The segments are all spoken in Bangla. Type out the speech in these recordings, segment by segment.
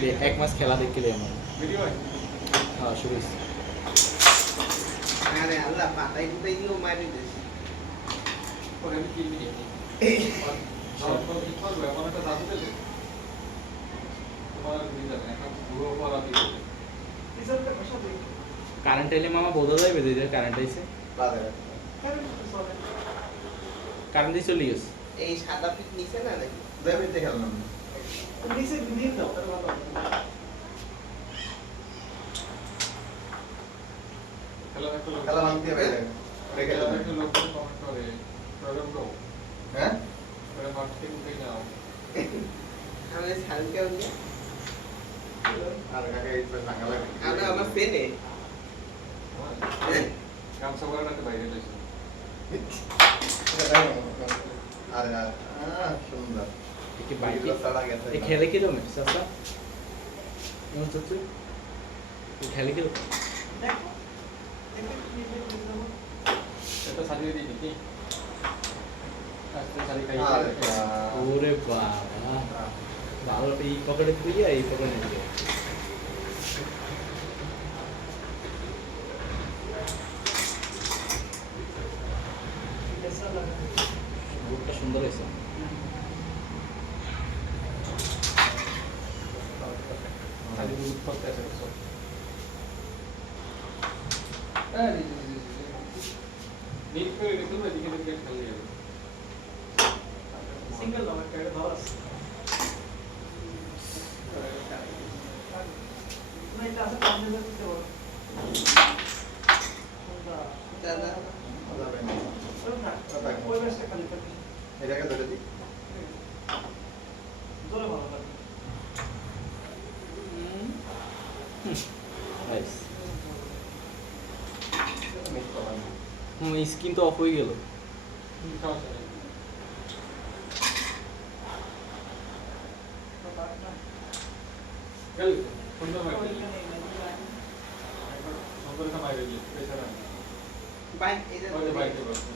দে- এক মাস খেলা দেখলে আমার হ্যাঁ শুরু আরে আল্লাহ পাতাই পুতাই দিও মারি দিস পরে আমি কিনবি নাকি তারপর কি করবে? আমার একটা দাদু দেবে? তোমার দিদার একটা পুরো পড়া দিবে কারেন্ট এলে মামা বোঝা যাবে যে কারেন্ট আইছে কারেন্ট দিয়ে চলে? গেছে। এই সাদা পিট নিচে না নাকি? একটা লোক খেলা ভাঙতে হবে খেলা দেবেন লোক কমেন্ট করে প্রবলেম গো হ্যাঁ? করে আমি আর কাকে এই ভাঙা লাগে আমি আমার পেনে। গামছা পরে রাখতে বাইরে গেছে আরে আরে। আহ, সুন্দর। কি বাইকে এই খেলে কি রকম চাচা কেমন চলছে খেলে কি রকম। ওরে বাবা ভালো এই পকেটে দিয়ে এই পকেটে দিয়ে সুন্দর হয়েছে সারি দুধ করতে আছে সব এই নিট করে রেখে দেবো এদিকে এদিকে খেলে যাবে সিঙ্গেল দাও একটা এটা ধরো না এটা আছে পাঁচ হাজার দিতে পারো কোনটা দাদা যাবে না। ওই থাক থাক। ওই ম্যাচটা খালি থাকবে এটাকে ধরে দিই জোরে ভালো লাগবে নাইস মিস করলাম হুম স্কিন তো অফ হয়ে গেল। হুম, সমস্যা নেই। খেল, সুন্দর বাইরে। সুন্দর একটা বাইরে গিয়ে, পেছনে। বাইক এটা ওই যে বাইকে বসে।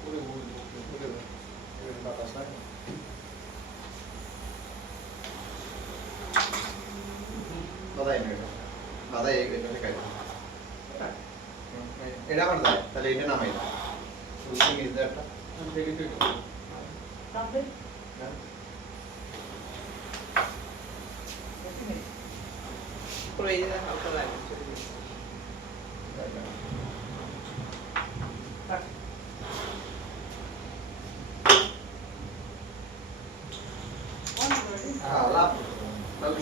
পুরো ঘুরে ঘুরে। বাতাস না বাদাই না এটা এই এটা খাই এটা আমার দায় তাহলে এটা নামাই দাও পুরো এই জায়গায় হালকা লাগে চলে গেছে। হ্যাঁ লাভ তাহলে শুনে তুই পার, না এবার না তো। আমি এখন জানি। কেমনে আমি জানি না তুমি ওটা বলো। এটা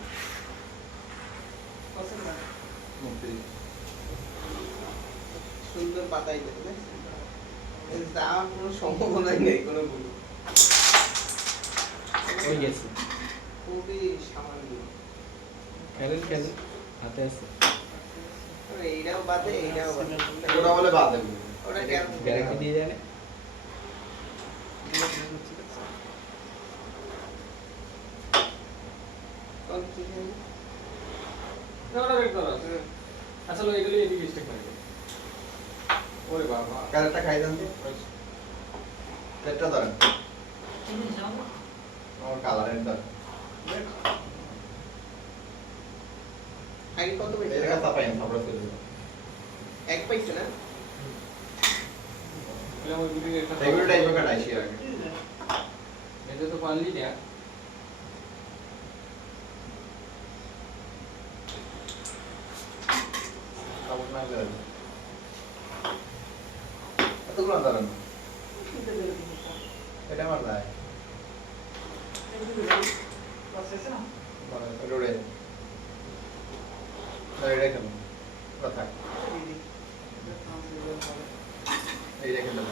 সুন্দর পাতাই দেখলে আমার কোনো সম্ভাবনা নেই কোনো ভুল খুবই সামান্য। খেলেন খেলেন হাতে আছে। এইটাও বাদে এইটাও বাদে। ওটা বলে বাদ। দেবো ওটা কেন? গ্যারান্টি দিয়ে জানে কোন কি? না, ওটা বের করো। আসলে এগুলো এদিকে stick করে দে। ওরে বাবা। কারেন্টটা খাই দেন তো পেটটা ধরেন আমার কালারের ধরেন আগে কত এই পেয়েছে জায়গা চাপাই তারপরে চলে যাবো এক পাইছে না এগুলো আমার দিদির একটা- এগুলো টাইপের কাটাইছি আগে এটা তো পারলি না এতগুলো দাঁড়ান এটা আমার দায় রোডে এটা কেন কথা এই রেখে দেবো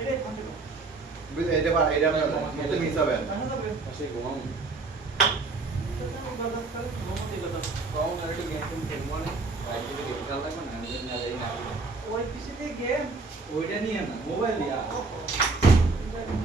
এটাই ফান্ডেল এটা বা এটা না এটা মিস হবে না আসলে ঘুমাম ওইটা নিয়ে না মোবাইল নিয়ে যায় না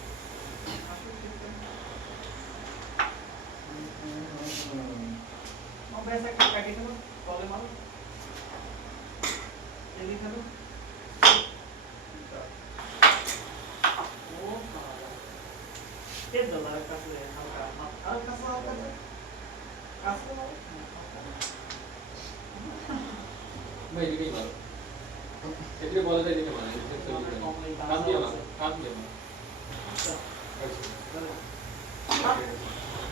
वैसे काटी था कॉले मारो ये लिखा लो ओ ये डॉलर का से हल्का हल्का सा हल्का सा कासो मैं ये नहीं मारो એટલે બોલે છે કે મને કામ દિયા કામ દિયા